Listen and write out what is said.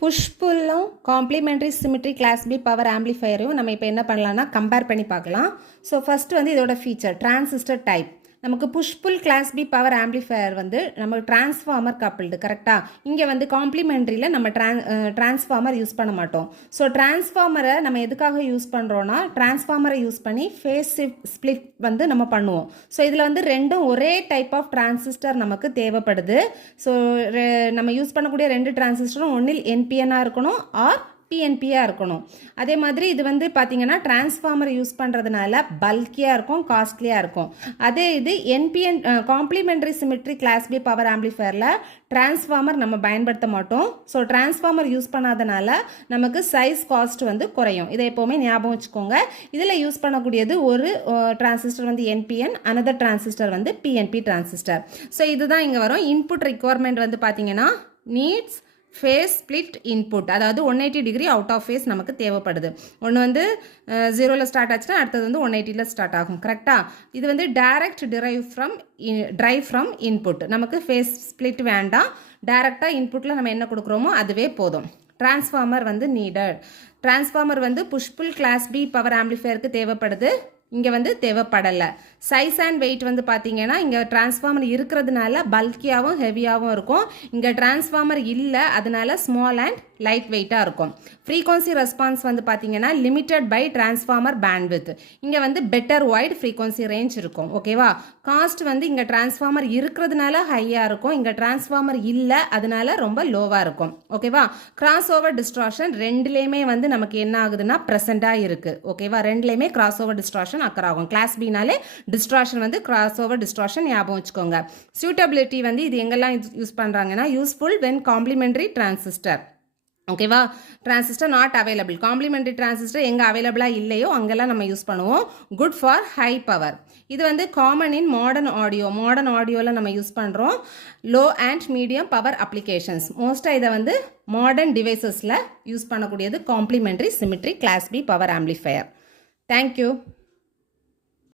Push புல்லும் complementary symmetry class B power ஆம்பிளிஃபையரையும் நம்ம இப்போ என்ன பண்ணலாம்னா கம்பேர் பண்ணி பார்க்கலாம். ஸோ ஃபஸ்ட்டு வந்து இதோட ஃபீச்சர் டிரான்சிஸ்டர் டைப். நமக்கு push pull class B power amplifier வந்து நமக்கு டிரான்ஸ்ஃபார்மர் கப்பிள்டு கரெக்டாக. இங்கே வந்து காம்ப்ளிமெண்ட்ரியில் நம்ம டிரான்ஸ்ஃபார்மர் யூஸ் பண்ண மாட்டோம். ஸோ டிரான்ஸ்ஃபார்மரை நம்ம எதுக்காக யூஸ் பண்ணுறோன்னா டிரான்ஸ்ஃபார்மரை யூஸ் பண்ணி ஃபேஸ் ஸ்ப்ளிட் வந்து நம்ம பண்ணுவோம். ஸோ இதில் வந்து ரெண்டும் ஒரே டைப் ஆஃப் டிரான்சிஸ்டர் நமக்கு தேவைப்படுது. ஸோ நம்ம யூஸ் பண்ணக்கூடிய ரெண்டு டிரான்சிஸ்டரும் ஒன்றில் என்பிஎன்னாக இருக்கணும் ஆர் பிஎன்பியாக இருக்கணும். அதே மாதிரி இது வந்து பார்த்திங்கன்னா டிரான்ஸ்ஃபார்மர் யூஸ் பண்ணுறதுனால பல்கியாக இருக்கும், காஸ்ட்லியாக இருக்கும். அதே இது NPN complementary symmetry class B power ஆம்பிளிஃபையரில் டிரான்ஸ்ஃபார்மர் நம்ம பயன்படுத்த மாட்டோம். ஸோ டிரான்ஸ்ஃபார்மர் யூஸ் பண்ணாதனால நமக்கு சைஸ் காஸ்ட் வந்து குறையும். இதை எப்போவுமே ஞாபகம் வச்சுக்கோங்க. இதில் யூஸ் பண்ணக்கூடியது ஒரு டிரான்சிஸ்டர் வந்து என்பிஎன், அனதர் டிரான்சிஸ்டர் வந்து பிஎன்பி டிரான்சிஸ்டர். ஸோ இதுதான் இங்கே வரும். இன்புட் ரிக்குவயர்மெண்ட் வந்து பார்த்திங்கன்னா நீட்ஸ் ஃபேஸ் ஸ்ப்ளிட் இன்புட், அதாவது 180 டிகிரி அவுட் ஆஃப் ஃபேஸ் நமக்கு தேவைப்படுது. ஒன்று வந்து 0ல் ஸ்டார்ட் ஆச்சுன்னா அடுத்தது வந்து 180ல் ஸ்டார்ட் ஆகும் கரெக்டாக. இது வந்து டைரக்ட் ட்ரைவ் ஃப்ரம் இன்புட். நமக்கு ஃபேஸ் ஸ்ப்ளிட் வேண்டாம், டைரெக்டாக இன்புட்டில் நம்ம என்ன கொடுக்குறோமோ அதுவே போதும். டிரான்ஸ்ஃபார்மர் வந்து நீடட். டிரான்ஸ்ஃபார்மர் வந்து push pull class B power ஆம்பிளிஃபையருக்கு தேவைப்படுது, இங்கே வந்து தேவைப்படலை. சைஸ் அண்ட் வெயிட் வந்து பார்த்தீங்கன்னா இங்கே டிரான்ஸ்ஃபார்மர் இருக்கிறதுனால பல்கியாகவும் ஹெவியாகவும் இருக்கும். இங்கே டிரான்ஸ்ஃபார்மர் இல்லை, அதனால ஸ்மால் அண்ட் லைட் வெயிட்டாக இருக்கும். ஃப்ரீக்வன்சி ரெஸ்பான்ஸ் வந்து பார்த்தீங்கன்னா லிமிட்டட் பை டிரான்ஸ்ஃபார்மர் பேண்ட்வித். இங்கே வந்து பெட்டர் வைட் ஃப்ரீக்வன்சி ரேஞ்ச் இருக்கும். ஓகேவா. காஸ்ட் வந்து இங்கே டிரான்ஸ்ஃபார்மர் இருக்கிறதுனால ஹையாக இருக்கும், இங்கே டிரான்ஸ்ஃபார்மர் இல்லை அதனால ரொம்ப லோவாக இருக்கும். ஓகேவா. கிராஸ் ஓவர் டிஸ்ட்ராக்ஷன் ரெண்டுலேயுமே வந்து நமக்கு என்ன ஆகுதுன்னா ப்ரெசென்ட்டாக இருக்குது. ஓகேவா. ரெண்டுலேயுமே கிராஸ் ஓவர் டிஸ்ட்ராக்ஷன் அக்கர் ஆகும். கிளாஸ் பினாலே டிஸ்ட்ராக்ஷன் வந்து கிராஸ் ஓவர் டிஸ்ட்ராக்ஷன் ஞாபகம் வச்சுக்கோங்க. சூட்டபிலிட்டி வந்து இது எங்கெல்லாம் யூஸ் பண்ணுறாங்கன்னா யூஸ்ஃபுல் வென் காம்ப்ளிமெண்ட்ரி டிரான்சிஸ்டர். ஓகேவா. Transistor not available. Complementary transistor எங்கே அவைலபிளாக இல்லையோ அங்கெல்லாம் நம்ம யூஸ் பண்ணுவோம். Good for high power. இது வந்து common in modern audio. Modern ஆடியோவில் நம்ம யூஸ் பண்ணுறோம். Low and medium power applications. மோஸ்ட்டாக இதை வந்து மாடர்ன் டிவைசஸில் யூஸ் பண்ணக்கூடியது complementary symmetry class B power amplifier. Thank you.